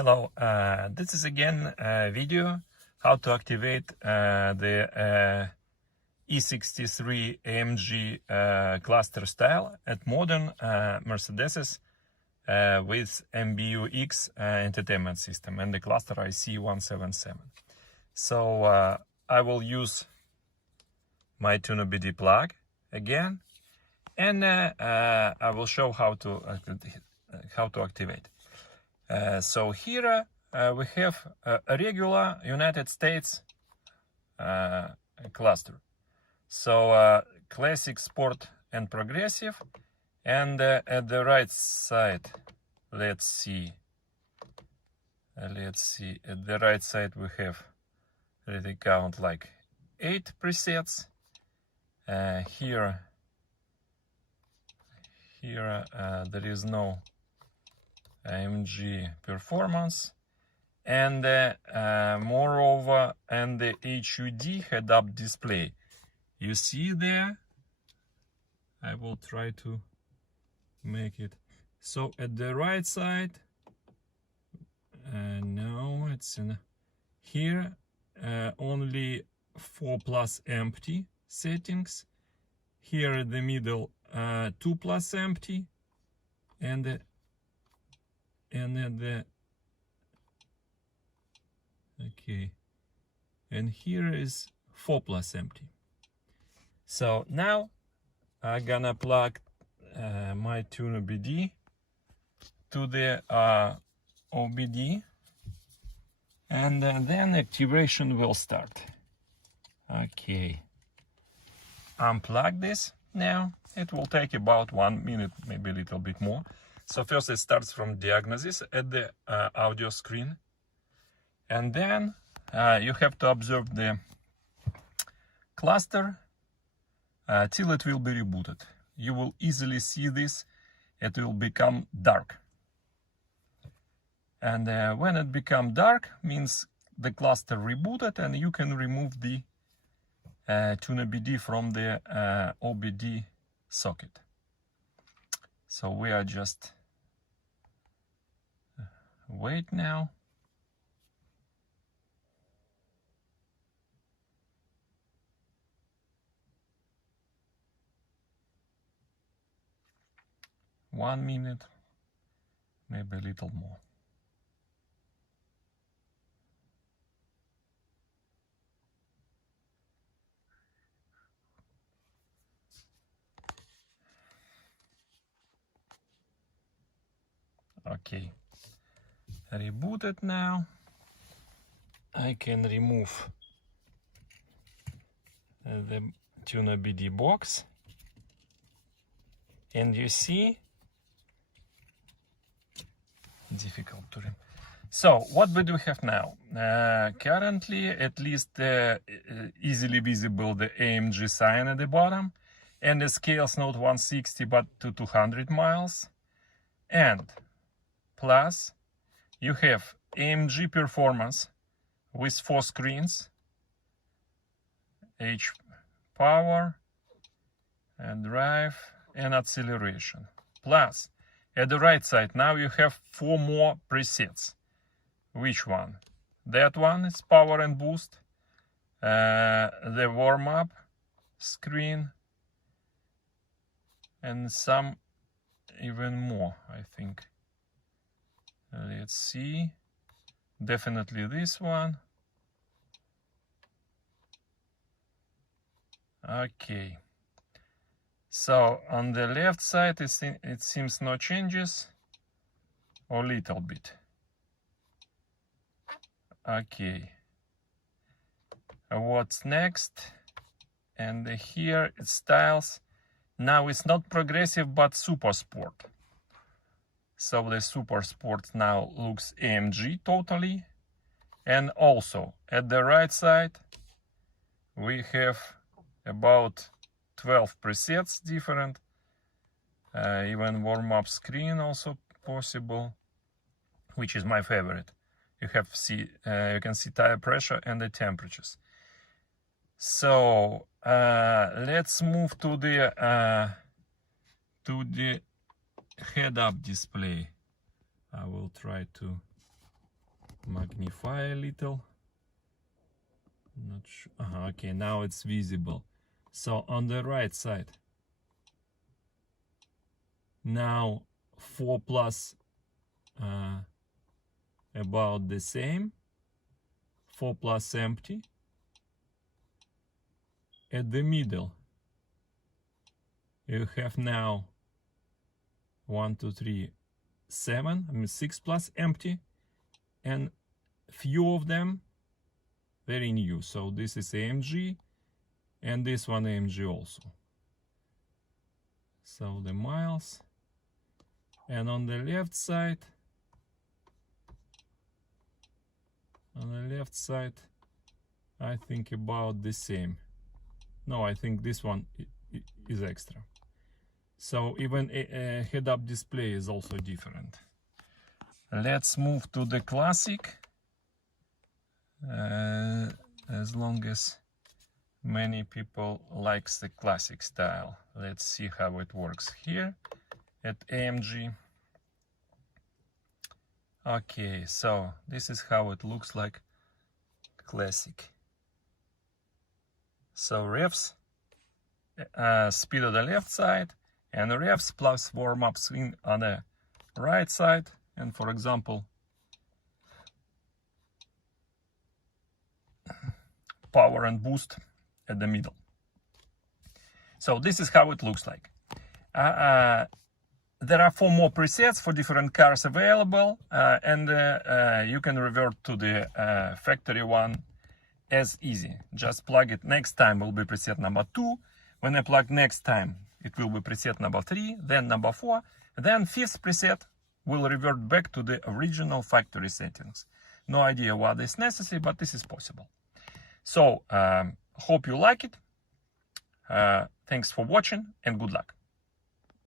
Hello, this is again a video how to activate the E63 AMG cluster style at modern Mercedes with MBUX entertainment system and the cluster C117. So I will use my tuneOBD plug again, and I will show how to activate. So here we have a regular United States cluster. So classic, sport and progressive. And at the right side, let's see, at the right side we have, let me count, like 8 presets. Here there is no AMG performance, and moreover, and the HUD head-up display. You see there, I will try to make it. So at the right side, no, it's in here, only 4+ empty settings. Here in the middle, 2+ empty, and then okay, and here is 4+ empty. So now I'm gonna plug my tuneOBD to the OBD, and then activation will start. Okay, unplug this now. It will take about 1 minute, maybe a little bit more. So first it starts from diagnosis at the audio screen, and then you have to observe the cluster till it will be rebooted. You will easily see this, it will become dark. And when it becomes dark, means the cluster rebooted, and you can remove the tuneOBD from the OBD socket. So we are just wait now. One minute, maybe a little more. Okay, rebooted now. I can remove the tuneOBD box, and you see, difficult to remove. So what do we have now? Currently, at least easily visible the AMG sign at the bottom, and the scale's not 160 but to 200 miles. And plus, you have AMG performance with 4 screens, H power, and drive, and acceleration. Plus, at the right side, now you have 4 more presets. Which one? That one is power and boost, the warm-up screen, and some even more, I think. Let's see. Definitely this one. Okay. So on the left side, it seems no changes, or little bit. Okay. What's next? And here it styles. Now it's not progressive but super sport. So the super sport now looks AMG totally. And also at the right side we have about 12 presets different, even warm-up screen also possible, which is my favorite. You can see tire pressure and the temperatures. So let's move to the head-up display. I will try to magnify a little. Not sure. Okay, now it's visible. So on the right side, now 4 plus about the same. 4 plus empty. At the middle, you have now 1, 2, 3, 7. I mean 6 plus empty, and few of them very new. So this is AMG, and this one AMG also. So the miles, and on the left side, I think about the same. No, I think this one is extra. So even a head-up display is also different. Let's move to the classic. As long as many people likes the classic style. Let's see how it works here at AMG. Okay, so this is how it looks like classic. So revs, speed on the left side, and revs plus warm-ups on the right side, and for example, power and boost at the middle. So this is how it looks like. There are 4 more presets for different cars available, and you can revert to the factory one as easy. Just plug it. Next time will be preset number 2. When I plug next time, it will be preset number 3, then number 4, then 5th preset will revert back to the original factory settings. No idea why this is necessary, but this is possible. So, hope you like it. Thanks for watching and good luck.